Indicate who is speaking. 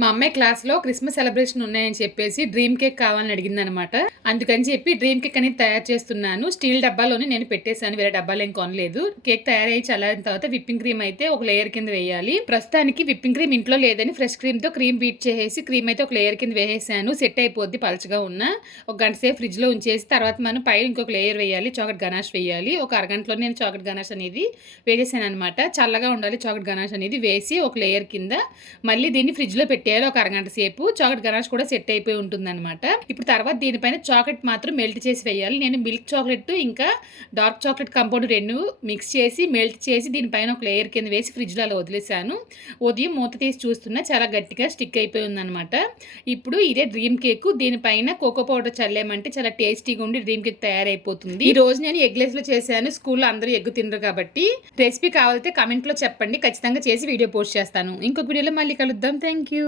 Speaker 1: మా అమ్మాయి క్లాస్లో క్రిస్మస్ సెలబ్రేషన్ ఉన్నాయని చెప్పేసి డ్రీమ్ కేక్ కావాలని అడిగింది అనమాట అందుకని చెప్పి డ్రీమ్ కేక్ అనేది తయారు చేస్తున్నాను. స్టీల్ డబ్బాలోనే నేను పెట్టేశాను. వేరే డబ్బాలు ఏం కొనలేదు. కేక్ తయారయ్యి చల్లారిన తర్వాత విప్పింగ్ క్రీమ్ అయితే ఒక లేయర్ కింద వేయాలి. ప్రస్తుతానికి విప్పింగ్ క్రీమ్ ఇంట్లో లేదని ఫ్రెష్ క్రీమ్తో క్రీమ్ బీట్ చేసేసి క్రీమ్ అయితే ఒక లేయర్ కింద వేసేసాను. సెట్ అయిపోద్ది పలచగా ఉన్న. ఒక గంట సేపు ఫ్రిడ్జ్లో ఉంచేసి తర్వాత మనం పైన ఇంకొక లేయర్ వేయాలి. చాక్లెట్ గనాష్ వేయాలి. ఒక అరగంటలో నేను చాక్లెట్ గనాష్ అనేది వేసేసాను అనమాట చల్లగా ఉండాలి చాక్లెట్ గనాష్ అనేది వేసి ఒక లేయర్ కింద మళ్ళీ దీన్ని ఫ్రిడ్జ్లో పెట్టి పెట్టేయాలి ఒక అరగంట సేపు చాక్లెట్ గనాష్ కూడా సెట్ అయిపోయి ఉంటుంది అనమాట ఇప్పుడు తర్వాత దీనిపైన చాక్లెట్ మాత్రం మెల్ట్ చేసి వేయాలి. నేను మిల్క్ చాక్లెట్ ఇంకా డార్క్ చాక్లెట్ కంపౌండ్ రెండు మిక్స్ చేసి మెల్ట్ చేసి దీనిపైన ఒక లేయర్ కింద వేసి ఫ్రిడ్జ్లో అలా వదిలేసాను ఉదయం మూత తీసి చూస్తున్నా చాలా గట్టిగా స్టిక్ అయిపోయి ఉందన్నమాట. ఇప్పుడు ఇదే డ్రీమ్ కేక్ దీనిపైన కోకో పౌడర్ చల్లామంటే చాలా టేస్టీగా ఉండి డ్రీమ్ కేక్ తయారైపోతుంది. ఈ రోజు నేను ఎగ్లెస్లో చేశాను. స్కూల్లో అందరూ ఎగ్గు తినరు కాబట్టి. రెసిపీ కావాలంటే కమెంట్లో చెప్పండి. ఖచ్చితంగా చేసి వీడియో పోస్ట్ చేస్తాను. ఇంకొక వీడియోలో మళ్ళీ కలుద్దాం. Thank you